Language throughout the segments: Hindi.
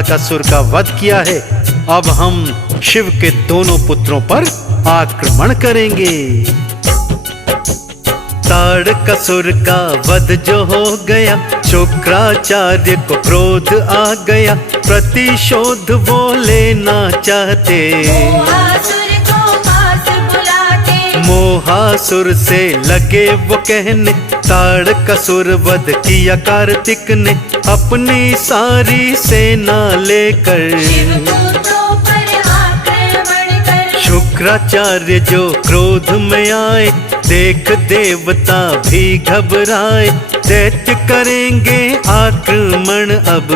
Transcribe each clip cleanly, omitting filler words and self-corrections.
ताड़कासुर का वध किया है, अब हम शिव के दोनों पुत्रों पर आक्रमण करेंगे। ताड़कासुर का वध जो हो गया, शुक्राचार्य को क्रोध आ गया, प्रतिशोध वो लेना चाहते। मोहासुर से लगे वो कहने, ताड़कासुर वध किया कार्तिक ने, अपनी सारी सेना लेकर। शुक्राचार्य जो क्रोध में आए, देख देवता भी घबराए, दैत्य करेंगे आक्रमण अब।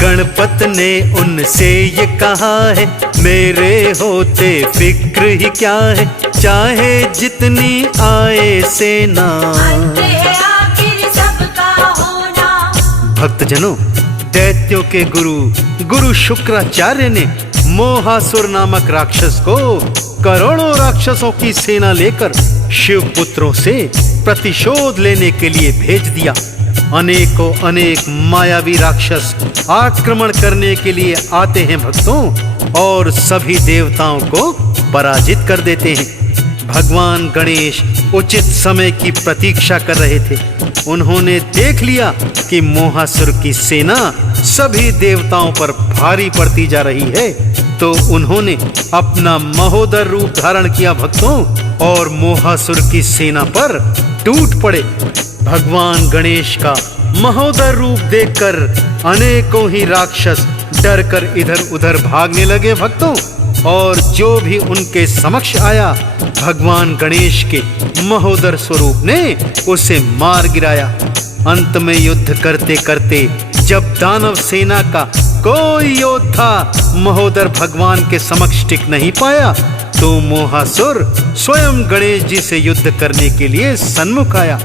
गणपत ने उनसे ये कहा है, मेरे होते फिक्र ही क्या है, चाहे जितनी आए सेना। भक्तजनों, दैत्यों के गुरु शुक्राचार्य ने मोहासुर नामक राक्षस को करोड़ों राक्षसों की सेना लेकर शिव पुत्रों से प्रतिशोध लेने के लिए भेज दिया। अनेकों अनेक मायावी राक्षस आक्रमण करने के लिए आते हैं भक्तों, और सभी देवताओं को पराजित कर देते हैं। भगवान गणेश उचित समय की प्रतीक्षा कर रहे थे। उन्होंने देख लिया कि मोहासुर की सेना सभी देवताओं पर भारी पड़ती जा रही है, तो उन्होंने अपना महोदर रूप धारण किया भक्तों, और मोहासुर की सेना पर टूट पड़े। भगवान गणेश का महोदर रूप देखकर अनेकों ही राक्षस डरकर इधर उधर भागने लगे भक्तों, और जो भी उनके समक्ष आया, भगवान गणेश के महोदर स्वरूप ने उसे मार गिराया। अंत में युद्ध करते करते जब दानव सेना का कोई योद्धा महोदर भगवान के समक्ष टिक नहीं पाया, तो मोहासुर स्वयं गणेश जी से युद्ध करने के लिए सन्मुख आया।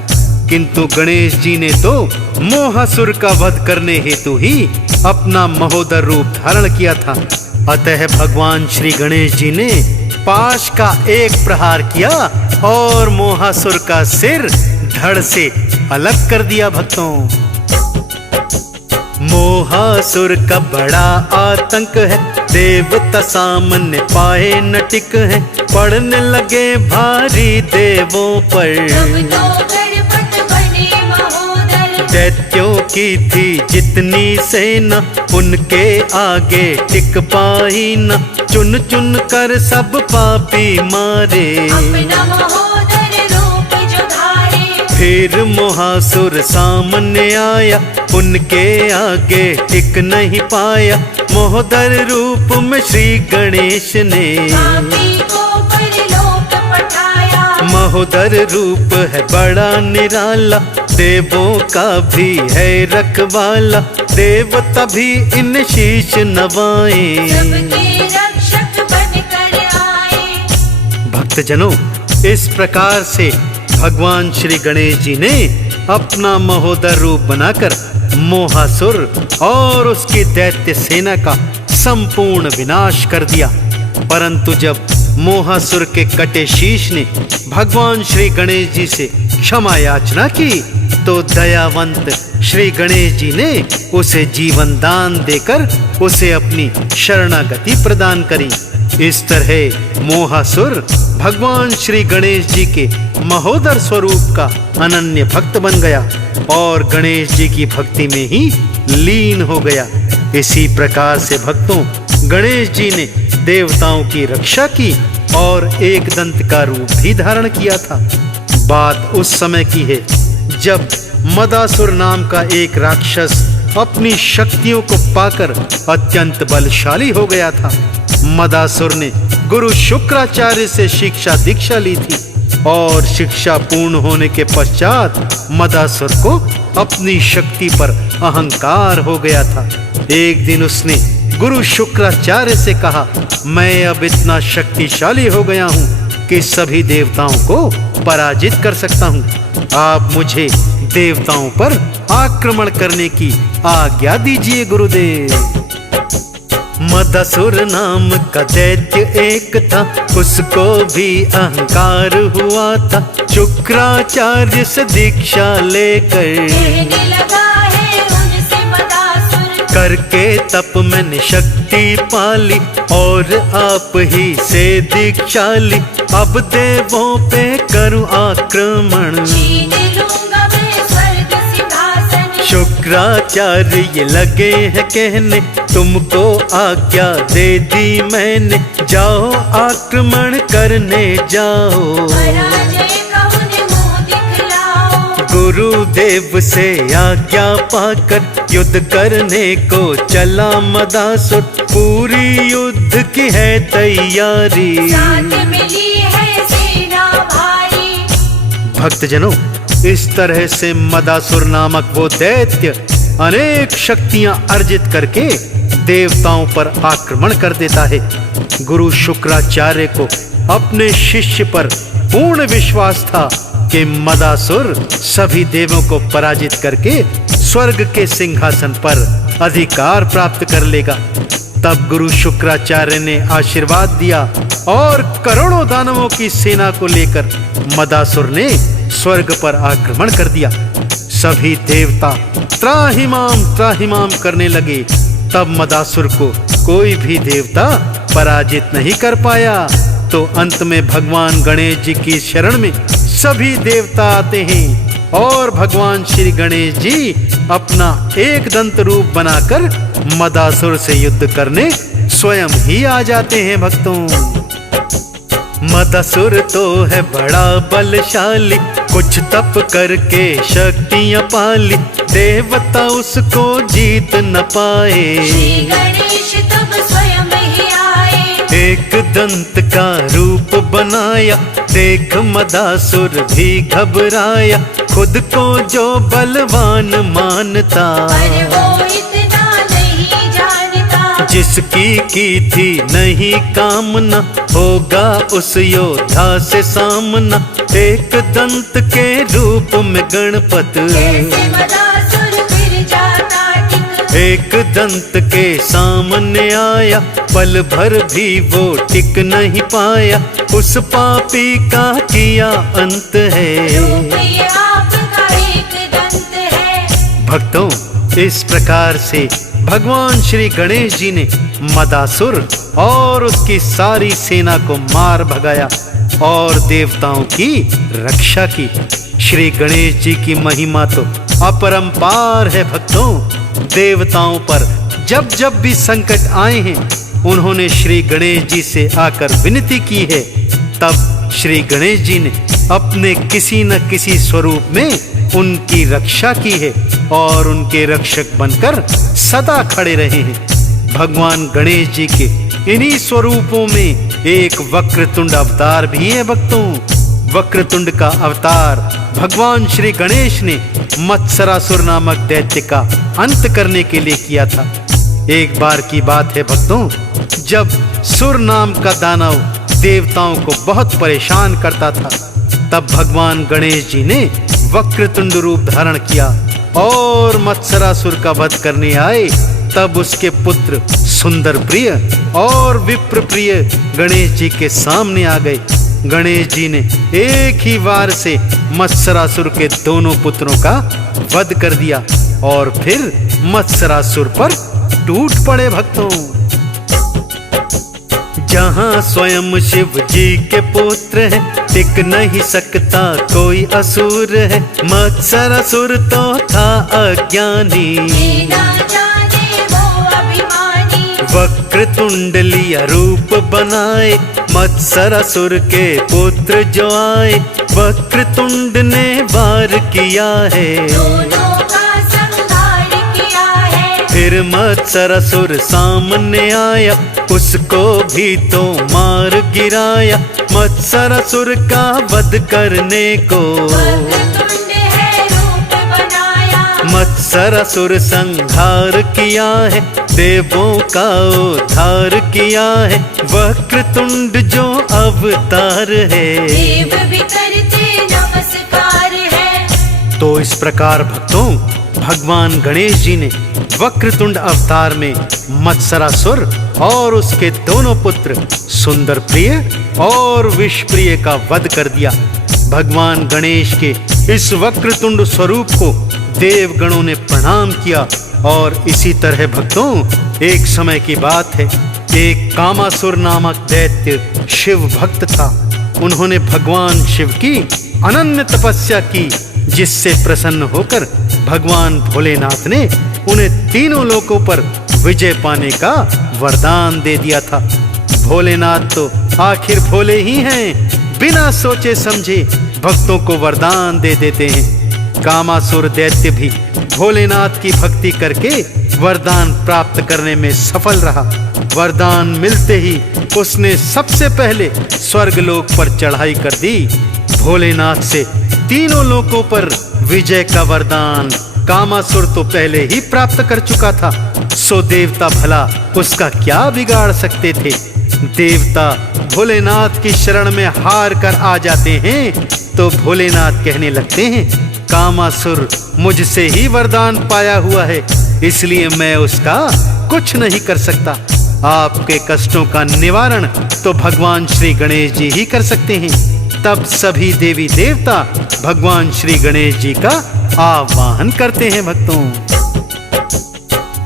किंतु गणेश जी ने तो मोहासुर का वध करने हेतु ही अपना महोदर रूप धारण किया था। अतः भगवान श्री गणेश जी ने पाश का एक प्रहार किया और मोहासुर का सिर धड़ से अलग कर दिया भक्तों। मोहासुर का बड़ा आतंक है, देवता सामने पाए न टिक है, पड़ने लगे भारी देवों पर। दैत्यों की थी जितनी सेना, उनके आगे टिक पाई न, चुन चुन कर सब पापी मारे। फिर मोहासुर सामने आया, उनके आगे टिक नहीं पाया, महोदर रूप में श्री गणेश ने। महोदर रूप है बड़ा निराला, देवों का भी है रखवाला, देवता भी इन शीश नवाएं। भक्तजनों, इस प्रकार से भगवान श्री गणेश जी ने अपना महोदर रूप बनाकर मोहासुर और उसकी दैत्य सेना का संपूर्ण विनाश कर दिया। परंतु जब मोहासुर के कटे शीश ने भगवान श्री गणेश जी से क्षमा याचना की, तो दयावंत श्री गणेश जी ने उसे जीवन दान देकर उसे अपनी शरणागति प्रदान करी। इस तरह मोहासुर भगवान श्री गणेश जी के महोदर स्वरूप का अनन्य भक्त बन गया और गणेश जी की भक्ति में ही लीन हो गया। इसी प्रकार से भक्तों, गणेश जी ने देवताओं की रक्षा की और एक दंत का रूप भी धारण किया था। बात उस समय की है जब मदासुर नाम का एक राक्षस अपनी शक्तियों को पाकर अत्यंत बलशाली हो गया था। मदासुर ने गुरु शुक्राचार्य से शिक्षा दीक्षा ली थी और शिक्षा पूर्ण होने के पश्चात मदासुर को अपनी शक्ति पर अहंकार हो गया था। एक दिन उसने गुरु शुक्राचार्य से कहा, मैं अब इतना शक्तिशाली हो गया हूँ कि सभी देवताओं को पराजित कर सकता हूँ। आप मुझे देवताओं पर आक्रमण करने की आज्ञा दीजिए गुरुदेव। मदासुर नाम का दैत्य एक था, उसको भी अहंकार हुआ था। शुक्राचार्य से दीक्षा लेकर करके तप मैंने शक्ति पाली और आप ही से दीक्षा ली। अब देवों पे करूं आक्रमण, छीन लूंगा मैं स्वर्ग सिंहासन। शुक्राचार्य ये लगे हैं कहने, तुमको आज्ञा दे दी मैंने। जाओ आक्रमण करने जाओ, पराजय का उन्हें मुंह दिखलाओ। गुरुदेव से आज्ञा पाकर युद्ध करने को चला मदासुर। पूरी युद्ध की है तैयारी, साथ मिली है सेना भारी। भक्तजनों, इस तरह से मदासुर नामक वो दैत्य अनेक शक्तियां अर्जित करके देवताओं पर आक्रमण कर देता है। गुरु शुक्राचार्य को अपने शिष्य पर पूर्ण विश्वास था कि मदासुर सभी देवों को पराजित करके स्वर्ग के सिंहासन पर अधिकार प्राप्त कर लेगा। तब गुरु शुक्राचार्य ने आशीर्वाद दिया और करोड़ों दानवों की सेना को लेकर मदासुर ने स्वर्ग पर आक्रमण कर दिया। सभी देवता त्राहिमाम करने लगे। तब मदासुर को कोई भी देवता पराजित नहीं कर पाया। तो अंत में भगवान गणेश जी की शरण में सभी देवता आते हैं और भगवान श्री गणेश जी अपना एक दंत रूप बनाकर मदासुर से युद्ध करने स्वयं ही आ जाते हैं। भक्तों, मदासुर तो है बड़ा बलशाली, कुछ तप करके शक्तियां पाली। देवता उसको जीत न पाए, श्री गणेश तब स्वयं ही आए। एक दंत का रूप बनाया, देख मदासुर भी घबराया। खुद को जो बलवान मानता, पर वो इतना नहीं जानता। जिसकी की थी नहीं कामना, होगा उस योद्धा से सामना। एक दंत के रूप में गणपत, कैसे मदासुर फिर जाता टिक। एक दंत के सामने आया, पल भर भी वो टिक नहीं पाया। उस पापी का किया अंत है, रूप ये आपका एक दंत है। भक्तों, इस प्रकार से भगवान श्री गणेश जी ने मदासुर और उसकी सारी सेना को मार भगाया और देवताओं की रक्षा की। श्री गणेश जी की महिमा तो अपरंपार है। भक्तों, देवताओं पर जब जब भी संकट आए हैं, उन्होंने श्री गणेश जी से आकर विनती की है। तब श्री गणेश जी ने अपने किसी न किसी स्वरूप में उनकी रक्षा की है और उनके रक्षक बनकर सदा खड़े रहे हैं। भगवान गणेश जी के इन्हीं स्वरूपों में एक वक्रतुंड अवतार भी है। भक्तों, वक्रतुंड का अवतार भगवान श्री गणेश ने मत्सरासुर नामक दैत्य का अंत करने के लिए किया था। एक बार की बात है भक्तों, जब सुर नाम का दानव देवताओं को बहुत परेशान करता था, तब भगवान गणेश जी ने वक्रतुंड रूप धारण किया और मत्सरासुर का वध करने आए। तब उसके पुत्र सुंदर प्रिय और विप्र प्रिय गणेश जी के सामने आ गए। गणेश जी ने एक ही वार से मत्सरासुर के दोनों पुत्रों का वध कर दिया और फिर मत्सरासुर पर टूट पड़े। भक्तों, जहाँ स्वयं शिव जी के पुत्र है, टिक नहीं सकता कोई असुर है। मत्सरासुर तो था अज्ञानी, वक्रतुंड लिया रूप बनाए। मत्सरासुर के पुत्र जो आए, वक्रतुंड ने वार किया है, फिर मत्सरासुर सामने आया, उसको भी तो मार गिराया। मत्सरासुर का वध करने को मत्सरासुर संहार किया है, देवों का उद्धार किया है। वक्रतुंड जो अवतार है, देव भी करते नमस्कार है। तो इस प्रकार भक्तों, भगवान गणेश जी ने वक्रतुंड अवतार में मत्सरासुर और उसके दोनों पुत्र सुंदर प्रिय और विषप्रिय का वध कर दिया। भगवान गणेश के इस वक्रतुंड स्वरूप को देवगणों ने प्रणाम किया और इसी तरह भक्तों, एक समय की बात है, एक कामासुर नामक दैत्य शिव भक्त था। उन्होंने भगवान शिव की अनन्य तपस्या की, जिससे प्रसन्न होकर भगवान भोलेनाथ ने उन्हें तीनों लोकों पर विजय पाने का वरदान दे दिया था। भोलेनाथ तो आखिर भोले ही हैं, बिना सोचे समझे भक्तों को वरदान दे देते हैं। कामासुर दैत्य भी भोलेनाथ की भक्ति करके वरदान प्राप्त करने में सफल रहा। वरदान मिलते ही उसने सबसे पहले स्वर्गलोक पर चढ़ाई कर दी। भोलेनाथ से तीनों लोकों पर विजय का वरदान कामासुर तो पहले ही प्राप्त कर चुका था, सो देवता भला उसका क्या बिगाड़ सकते थे। देवता भोलेनाथ की शरण में हार कर आ जाते हैं तो भोलेनाथ कहने लगते हैं, कामासुर मुझसे ही वरदान पाया हुआ है, इसलिए मैं उसका कुछ नहीं कर सकता। आपके कष्टों का निवारण तो भगवान श्री गणेश जी ही कर सकते हैं। तब सभी देवी देवता भगवान श्री गणेश जी का आवाहन करते हैं। भक्तों,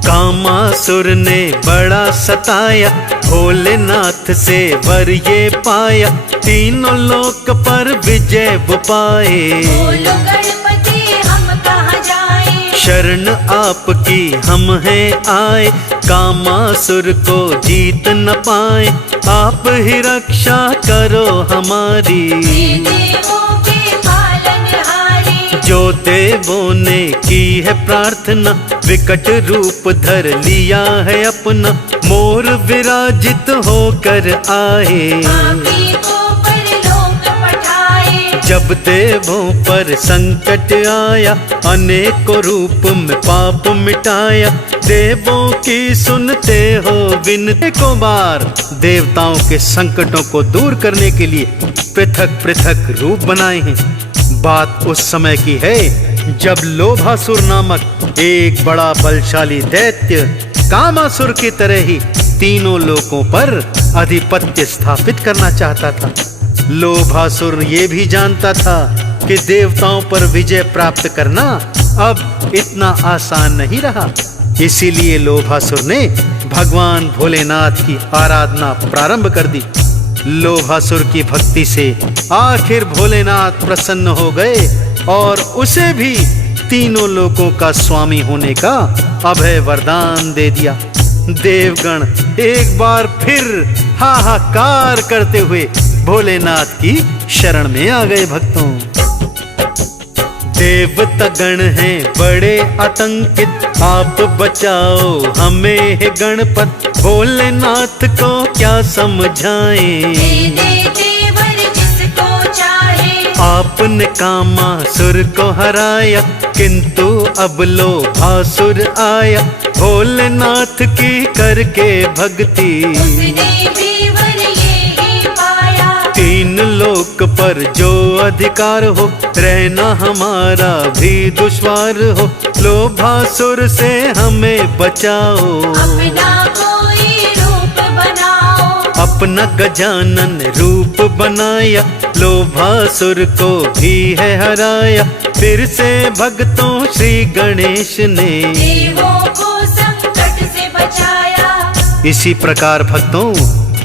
कामासुर ने बड़ा सताया, भोलेनाथ से वर ये पाया, तीनों लोक पर विजय वो पाए। बोलो गणपति हम कहाँ जाएं, शरण आपकी हम हैं आए, कामासुर को जीत न पाए, आप ही रक्षा करो हमारी। देवों के पालनहारी, जो देवों ने की है प्रार्थना, विकट रूप धर लिया है अपना, मोर विराजित होकर आए। पापी को परलोक पठाए, जब देवों पर संकट आया, अनेकों रूप में पाप मिटाया, देवों की सुनते हो विनती को बार। देवताओं के संकटों को दूर करने के लिए पृथक पृथक रूप बनाए हैं। बात उस समय की है जब लोभासुर नामक एक बड़ा बलशाली दैत्य कामासुर की तरह ही तीनों लोकों पर आधिपत्य स्थापित करना चाहता था। लोभासुर ये भी जानता था कि देवताओं पर विजय प्राप्त करना अब इतना आसान नहीं रहा। इसीलिए लोभासुर ने भगवान भोलेनाथ की आराधना प्रारंभ कर दी। लोभासुर की भक्ति से आखिर भोलेनाथ प्रसन्न हो गए और उसे भी तीनों लोकों का स्वामी होने का अभय वरदान दे दिया। देवगण एक बार फिर हाहाकार करते हुए भोलेनाथ की शरण में आ गए। भक्तों, देवता गण हैं बड़े आतंकित, आप बचाओ हमें हे गणपत, भोलेनाथ को क्या समझाएं। देवर जिसको चाहे, आपने कामासुर को हराया, किंतु अब लोभासुर आया, भोलेनाथ की करके भक्ति। उसने देवर ये पाया, तीन लोक पर जो अधिकार हो, रहना हमारा भी दुश्वार हो, लोभासुर से हमें बचाओ। अपना कोई रूप बनाओ, अपना गजानन रूप बनाया, लोभासुर को भी है हराया, फिर से भक्तों श्री गणेश ने देवों को संकट से बचाया। इसी प्रकार भक्तों,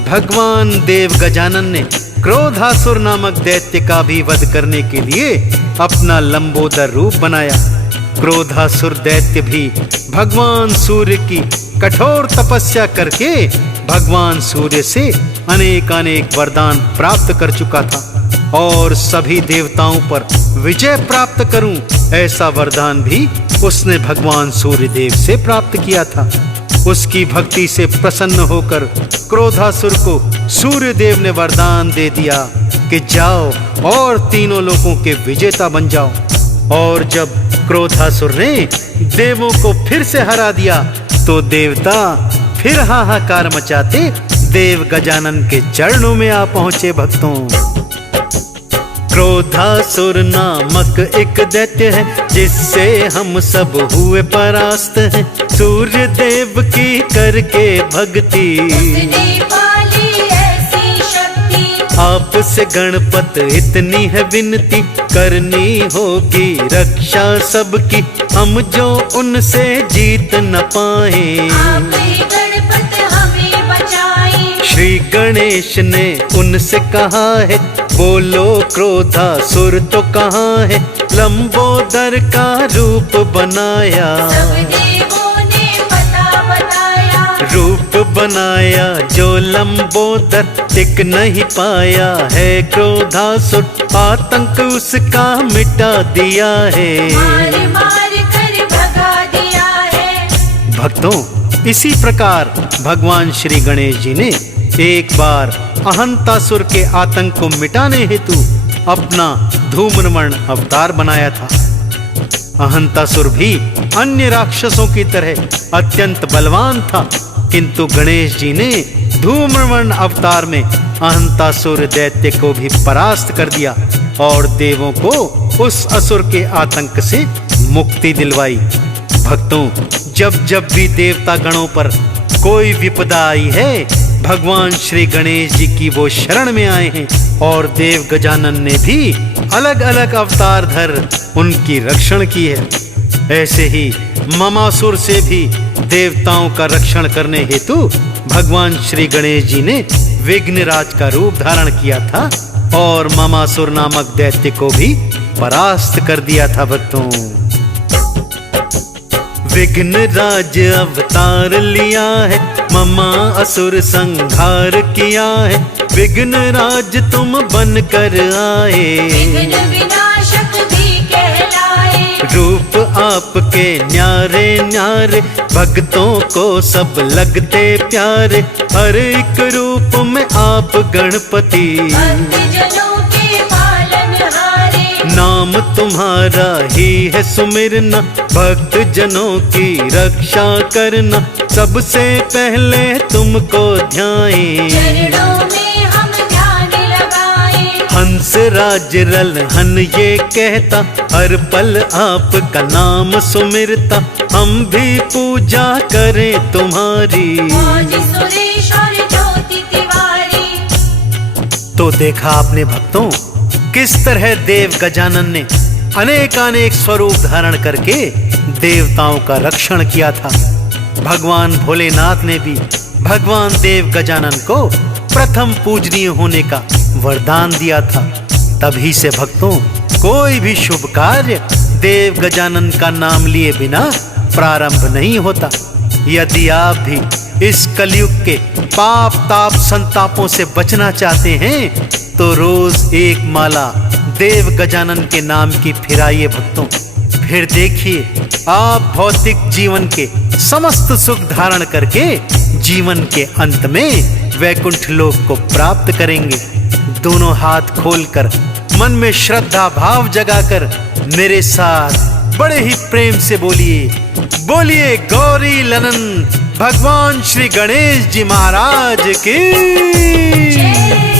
भगवान देव गजानन ने क्रोधासुर नामक दैत्य का भी वध करने के लिए अपना लंबोदर रूप बनाया। क्रोधासुर दैत्य भी भगवान सूर्य की कठोर तपस्या करके भगवान सूर्य से अनेक वरदान प्राप्त कर चुका था और सभी देवताओं पर विजय प्राप्त करूं, ऐसा वरदान भी उसने भगवान सूर्य देव से प्राप्त किया था। उसकी भक्ति से प्रसन्न होकर क्रोधासुर को सूर्य देव ने वरदान दे दिया कि जाओ और तीनों लोकों के विजेता बन जाओ। और जब क्रोधासुर ने देवों को फिर से हरा दिया तो देवता फिर हाहाकार मचाते देव गजानन के चरणों में आ पहुंचे। भक्तों, क्रोधासुर नामक एक दैत्य है जिससे हम सब हुए परास्त हैं, सूर्य देव की करके भक्ति। उसने पाली ऐसी शक्ति, आपसे गणपत इतनी है विनती, करनी होगी रक्षा सबकी, हम जो उनसे जीत न पाए। आप ही गणपत हमें बचाए। श्री गणेश ने उनसे कहा है, बोलो क्रोधासुर तो कहाँ है, लंबोदर का रूप बनाया। सब देवों ने पता बताया। रूप बनाया जो लंबोदर, टिक नहीं पाया है क्रोधासुर, आतंक उसका मिटा दिया है। मार मार कर भगा दिया है। भक्तों, इसी प्रकार भगवान श्री गणेश जी ने एक बार अहंतासुर के आतंक को मिटाने हेतु अपना धूम्रवर्ण अवतार बनाया था। अहंतासुर भी अन्य राक्षसों की तरह अत्यंत बलवान था, किंतु गणेश जी ने धूम्रवर्ण अवतार में अहंतासुर दैत्य को भी परास्त कर दिया और देवों को उस असुर के आतंक से मुक्ति दिलवाई। भक्तों, जब जब भी देवता गणों पर कोई विपदा आई है, भगवान श्री गणेश जी की वो शरण में आए हैं और देव गजानन ने भी अलग अलग अवतार धर उनकी रक्षण की है। ऐसे ही ममासुर से भी देवताओं का रक्षण करने हेतु भगवान श्री गणेश जी ने विघ्नराज का रूप धारण किया था और ममासुर नामक दैत्य को भी परास्त कर दिया था। भक्तों, विघ्नराज अवतार लिया है, ममा असुर संहार किया है, विघ्नराज तुम बन कर आए। विघ्न विनाशक भी कहलाए। रूप आपके न्यारे न्यारे, भक्तों को सब लगते प्यारे, हर एक रूप में आप गणपति। भक्तजनों के पालनहारे। नाम तुम्हारा ही है सुमिरना, भक्त जनों की रक्षा करना, सबसे पहले तुमको ध्याएं। चरणों में हम ध्यान लगाए। हंस राज रलहन ये कहता, हर पल आपका नाम सुमिरता, हम भी पूजा करें तुम्हारी। मौज सुरेश और ज्योति तिवारी। तो देखा आपने भक्तों, किस तरह देव गजानन ने अनेकानेक स्वरूप धारण करके देवताओं का रक्षण किया था। भगवान भोलेनाथ ने भी भगवान देव गजानन को प्रथम पूजनीय होने का वरदान दिया था। तभी से भक्तों, कोई भी शुभ कार्य देव गजानन का नाम लिए बिना प्रारंभ नहीं होता। यदि आप भी इस कलयुग के पाप ताप संतापों से बचना चाहते हैं तो रोज एक माला देव गजानन के नाम की फिराइए भक्तों। फिर देखिए, आप भौतिक जीवन के समस्त सुख धारण करके जीवन के अंत में वैकुंठ लोक को प्राप्त करेंगे। दोनों हाथ खोलकर मन में श्रद्धा भाव जगाकर मेरे साथ बड़े ही प्रेम से बोलिए, बोलिए गौरी लनन भगवान श्री गणेश जी महाराज की।